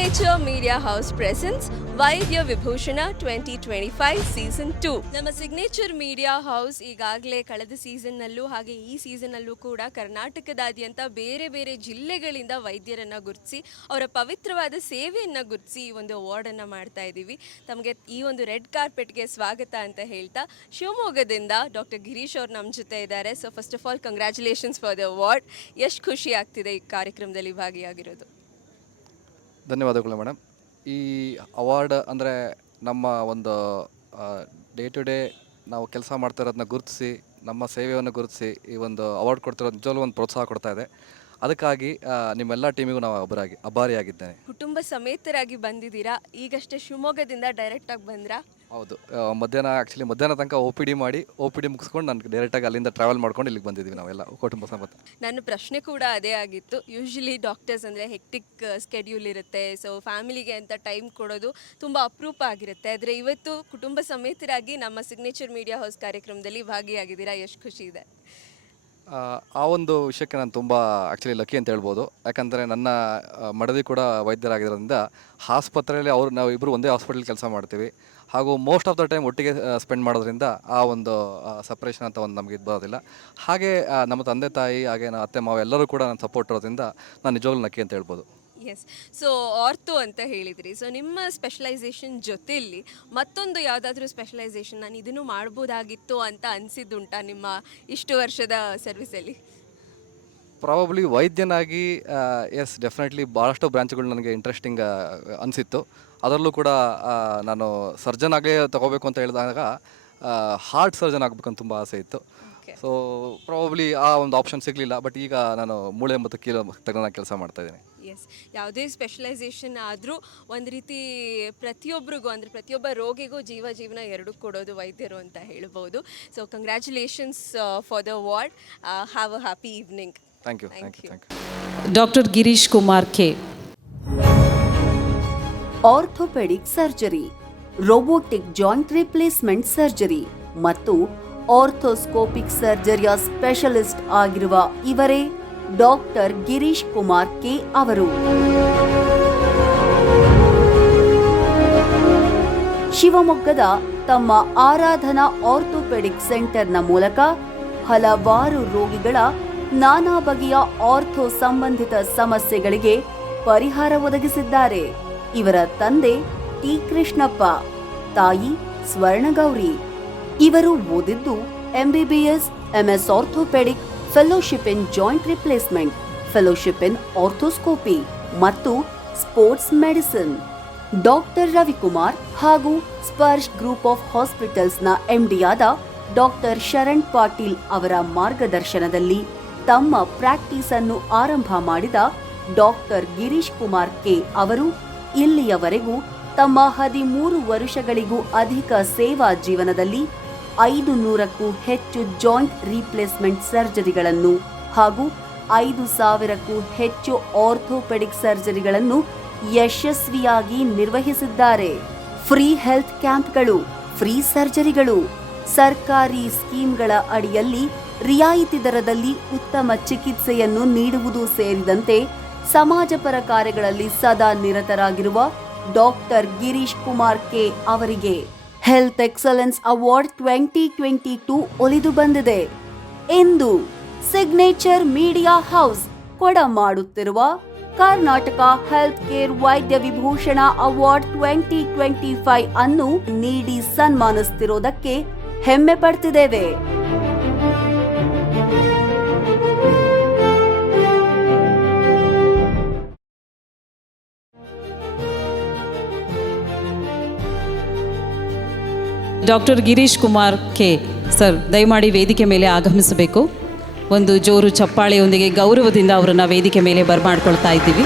Signature Media House presents ವೈದ್ಯ Vibhushan 2025 season 2. ನಮ್ಮ signature media house ಈಗಾಗಲೇ ಕಳೆದ ಸೀಸನ್ನಲ್ಲೂ ಹಾಗೆ ಈ ಸೀಸನ್ನಲ್ಲೂ ಕೂಡ ಕರ್ನಾಟಕದಾದ್ಯಂತ ಬೇರೆ ಬೇರೆ ಜಿಲ್ಲೆಗಳಿಂದ ವೈದ್ಯರನ್ನು ಗುರುತಿಸಿ ಅವರ ಪವಿತ್ರವಾದ ಸೇವೆಯನ್ನು ಗುರುತಿಸಿ ಈ ಒಂದು ಅವಾರ್ಡನ್ನು ಮಾಡ್ತಾ ಇದ್ದೀವಿ. ತಮಗೆ ಈ ಒಂದು ರೆಡ್ ಕಾರ್ಪೆಟ್ಗೆ ಸ್ವಾಗತ ಅಂತ ಹೇಳ್ತಾ ಶಿವಮೊಗ್ಗದಿಂದ ಡಾಕ್ಟರ್ ಗಿರೀಶ್ ಅವರು ನಮ್ಮ ಜೊತೆ ಇದ್ದಾರೆ. So first of all congratulations for the award. ಎಷ್ಟು ಖುಷಿ ಆಗ್ತಿದೆ ಈ ಕಾರ್ಯಕ್ರಮದಲ್ಲಿ ಭಾಗಿಯಾಗಿರೋದು? ಧನ್ಯವಾದಗಳು ಮೇಡಮ್. ಈ ಅವಾರ್ಡ್ ಅಂದರೆ ನಮ್ಮ ಒಂದು ಡೇ ಟು ಡೇ ನಾವು ಕೆಲಸ ಮಾಡ್ತಾ ಇರೋದನ್ನ ಗುರುತಿಸಿ ನಮ್ಮ ಸೇವೆಯನ್ನು ಗುರುತಿಸಿ ಈ ಒಂದು ಅವಾರ್ಡ್ ಕೊಡ್ತಿರೋದು ನಿಜವಾಗ್ಲೂ ಒಂದು ಪ್ರೋತ್ಸಾಹ ಕೊಡ್ತಾ ಇದೆ. ಅದಕ್ಕಾಗಿ ನಿಮ್ಮೆಲ್ಲ ಟೀಮಿಗೂ ನಾವು ಅಭಾರಿಯಾಗಿದ್ದೇನೆ. ಕುಟುಂಬ ಸಮೇತರಾಗಿ ಬಂದಿದ್ದೀರಾ, ಈಗಷ್ಟೇ ಶಿವಮೊಗ್ಗದಿಂದ ಡೈರೆಕ್ಟಾಗಿ ಬಂದ್ರಾ? ಹೌದು, ಮಧ್ಯಾಹ್ನ ತನಕ ಒ ಪಿ ಡಿ ಮುಗಿಸ್ಕೊಂಡು ನಾನು ಡೈರೆಕ್ಟಾಗಿ ಅಲ್ಲಿಂದ ಟ್ರಾವೆಲ್ ಮಾಡ್ಕೊಂಡು ಇಲ್ಲಿಗೆ ಬಂದಿದ್ದೀವಿ ನಾವೆಲ್ಲ ಕುಟುಂಬ ಸಮೇತ. ನನ್ನ ಪ್ರಶ್ನೆ ಕೂಡ ಅದೇ ಆಗಿತ್ತು. ಯೂಶ್ವಲಿ ಡಾಕ್ಟರ್ಸ್ ಅಂದರೆ ಹೆಕ್ಟಿಕ್ ಸ್ಕೆಡ್ಯೂಲ್ ಇರುತ್ತೆ, ಸೊ ಫ್ಯಾಮಿಲಿಗೆ ಅಂತ ಟೈಮ್ ಕೊಡೋದು ತುಂಬ ಅಪರೂಪ ಆಗಿರುತ್ತೆ. ಆದರೆ ಇವತ್ತು ಕುಟುಂಬ ಸಮೇತರಾಗಿ ನಮ್ಮ ಸಿಗ್ನೇಚರ್ ಮೀಡಿಯಾ ಹೌಸ್ ಕಾರ್ಯಕ್ರಮದಲ್ಲಿ ಭಾಗಿಯಾಗಿದ್ದೀರಾ, ಎಷ್ಟು ಖುಷಿ ಇದೆ? ಆ ಒಂದು ವಿಷಯಕ್ಕೆ ನಾನು ತುಂಬ ಆ್ಯಕ್ಚುಲಿ ಲಕ್ಕಿ ಅಂತ ಹೇಳ್ಬೋದು. ಯಾಕಂದರೆ ನನ್ನ ಮಡದಿ ಕೂಡ ವೈದ್ಯರಾಗಿರೋದ್ರಿಂದ ಆಸ್ಪತ್ರೆಯಲ್ಲಿ ನಾವು ಇಬ್ಬರು ಒಂದೇ ಹಾಸ್ಪಿಟಲ್ ಕೆಲಸ ಮಾಡ್ತೀವಿ. ಹಾಗೂ ಮೋಸ್ಟ್ ಆಫ್ ದ ಟೈಮ್ ಒಟ್ಟಿಗೆ ಸ್ಪೆಂಡ್ ಮಾಡೋದ್ರಿಂದ ಆ ಒಂದು ಸಪ್ರೇಷನ್ ಅಂತ ಒಂದು ನಮಗೆ ಇದು ಬರೋದಿಲ್ಲ. ಹಾಗೆ ನಮ್ಮ ತಂದೆ ತಾಯಿ ಹಾಗೆ ಅತ್ತೆ ಮಾವ ಎಲ್ಲರೂ ಕೂಡ ನಾನು ಸಪೋರ್ಟ್ ಇರೋದ್ರಿಂದ ನಾನು ನಿಜವಾಗ್ಲೂ ಲಕ್ಕಿ ಅಂತ ಹೇಳ್ಬೋದು. ಎಸ್. ಸೊ ಆರ್ಥೋ ಅಂತ ಹೇಳಿದ್ರಿ, ಸೊ ನಿಮ್ಮ ಸ್ಪೆಷಲೈಸೇಷನ್ ಜೊತೆಯಲ್ಲಿ ಮತ್ತೊಂದು ಯಾವುದಾದ್ರೂ ಸ್ಪೆಷಲೈಸೇಷನ್ ನಾನು ಇದನ್ನು ಮಾಡ್ಬೋದಾಗಿತ್ತು ಅಂತ ಅನಿಸಿದ್ದುಂಟಾ ನಿಮ್ಮ ಇಷ್ಟು ವರ್ಷದ ಸರ್ವಿಸಲ್ಲಿ? ಪ್ರಾಬಬ್ಲಿ ವೈದ್ಯನಾಗಿ ಎಸ್, ಡೆಫಿನೆಟ್ಲಿ ಭಾಳಷ್ಟು ಬ್ರಾಂಚ್ಗಳು ನನಗೆ ಇಂಟ್ರೆಸ್ಟಿಂಗ್ ಅನಿಸಿತ್ತು. ಅದರಲ್ಲೂ ಕೂಡ ನಾನು ಸರ್ಜನ್ ಆಗೇ ತಗೋಬೇಕು ಅಂತ ಹೇಳಿದಾಗ ಹಾರ್ಟ್ ಸರ್ಜನ್ ಆಗಬೇಕಂತ ತುಂಬ ಆಸೆ ಇತ್ತು. ಸೊ ಪ್ರಾಬಬ್ಲಿ ಆ ಒಂದು ಆಪ್ಷನ್ ಸಿಗಲಿಲ್ಲ. ಬಟ್ ಈಗ ನಾನು ಮೂಳೆ ಮತ್ತು ಕೀಲು ತಗೊಂಡು ಕೆಲಸ ಮಾಡ್ತಾ ಇದ್ದೀನಿ. ಎಸ್, ಯಾವುದೇ ಸ್ಪೆಷಲೈಸೇಷನ್ ಆದರೂ ಒಂದು ರೀತಿ ಪ್ರತಿಯೊಬ್ಬರಿಗೂ ಅಂದರೆ ಪ್ರತಿಯೊಬ್ಬ ರೋಗಿಗೂ ಜೀವನ ಎರಡು ಕೊಡೋದು ವೈದ್ಯರು ಅಂತ ಹೇಳ್ಬೋದು. So congratulations for the award. Have a happy evening. Thank you. Doctor Girish Kumar K. Orthopaedic surgery, robotic joint replacement surgery ಮತ್ತು ಆರ್ಥೋಸ್ಕೋಪಿಕ್ ಸರ್ಜರಿಯ ಸ್ಪೆಷಲಿಸ್ಟ್ ಆಗಿರುವ ಇವರೇ ಡಾಕ್ಟರ್ ಗಿರೀಶ್ ಕುಮಾರ್ ಕೆ ಅವರು. ಶಿವಮೊಗ್ಗದ ತಮ್ಮ ಆರಾಧನಾ ಆರ್ಥೋಪೆಡಿಕ್ ಸೆಂಟರ್ನ ಮೂಲಕ ಹಲವಾರು ರೋಗಿಗಳ ನಾನಾ ಬಗೆಯ ಆರ್ಥೋ ಸಂಬಂಧಿತ ಸಮಸ್ಯೆಗಳಿಗೆ ಪರಿಹಾರ ಒದಗಿಸಿದ್ದಾರೆ. ಇವರ ತಂದೆ ಟಿ ಕೃಷ್ಣಪ್ಪ, ತಾಯಿ ಸ್ವರ್ಣಗೌರಿ. ಇವರು ಓದಿದ್ದು MBBS, MS orthopaedic, fellowship in joint replacement, fellowship in arthroscopy ಮತ್ತು ಸ್ಪೋರ್ಟ್ಸ್ ಮೆಡಿಸಿನ್. ಡಾಕ್ಟರ್ ರವಿಕುಮಾರ್ ಹಾಗೂ ಸ್ಪರ್ಶ್ ಗ್ರೂಪ್ ಆಫ್ ಹಾಸ್ಪಿಟಲ್ಸ್ನ MD ಆದ ಡಾಕ್ಟರ್ ಶರಣ್ ಪಾಟೀಲ್ ಅವರ ಮಾರ್ಗದರ್ಶನದಲ್ಲಿ ತಮ್ಮ ಪ್ರಾಕ್ಟೀಸ್ ಅನ್ನು ಆರಂಭ ಮಾಡಿದ ಡಾಕ್ಟರ್ ಗಿರೀಶ್ ಕುಮಾರ್ ಕೆ ಅವರು ಇಲ್ಲಿಯವರೆಗೂ ತಮ್ಮ 13 ವರ್ಷಗಳಿಗೂ ಅಧಿಕ ಸೇವಾ ಜೀವನದಲ್ಲಿ 500ಕ್ಕೂ ಹೆಚ್ಚು ಜಾಯಿಂಟ್ ರೀಪ್ಲೇಸ್ಮೆಂಟ್ ಸರ್ಜರಿಗಳನ್ನು ಹಾಗೂ 5,000ಕ್ಕೂ ಹೆಚ್ಚು ಆರ್ಥೋಪೆಡಿಕ್ ಸರ್ಜರಿಗಳನ್ನು ಯಶಸ್ವಿಯಾಗಿ ನಿರ್ವಹಿಸಿದ್ದಾರೆ. ಫ್ರೀ ಹೆಲ್ತ್ ಕ್ಯಾಂಪ್ಗಳು, ಫ್ರೀ ಸರ್ಜರಿಗಳು, ಸರ್ಕಾರಿ ಸ್ಕೀಮ್ಗಳ ಅಡಿಯಲ್ಲಿ ರಿಯಾಯಿತಿ ದರದಲ್ಲಿ ಉತ್ತಮ ಚಿಕಿತ್ಸೆಯನ್ನು ನೀಡುವುದು ಸೇರಿದಂತೆ ಸಮಾಜಪರ ಕಾರ್ಯಗಳಲ್ಲಿ ಸದಾ ನಿರತರಾಗಿರುವ ಡಾಕ್ಟರ್ ಗಿರೀಶ್ ಕುಮಾರ್ ಕೆ ಅವರಿಗೆ ಹೆಲ್ತ್ ಎಕ್ಸಲೆನ್ಸ್ ಅವಾರ್ಡ್ 2022 ಒಲಿದು ಬಂದಿದೆ ಎಂದು ಸಿಗ್ನೇಚರ್ ಮೀಡಿಯಾ ಹೌಸ್ ಕೊಡಮಾಡುತ್ತಿರುವ Karnataka health care Vaidya Vibhushana award 2025 ಅನ್ನು ನೀಡಿ ಸನ್ಮಾನಿಸುತ್ತಿರುವುದಕ್ಕೆ ಹೆಮ್ಮೆ ಪಡ್ತಿದ್ದೇವೆ. Doctor Girish Kumar K sir, ದಯಮಾಡಿ ವೇದಿಕೆ ಮೇಲೆ ಆಗಮಿಸಬೇಕು. ಒಂದು ಜೋರು ಚಪ್ಪಾಳೆಯೊಂದಿಗೆ ಗೌರವದಿಂದ ಅವರನ್ನು ವೇದಿಕೆ ಮೇಲೆ ಬರಮಾಡ್ಕೊಳ್ತಾ ಇದ್ದೀವಿ.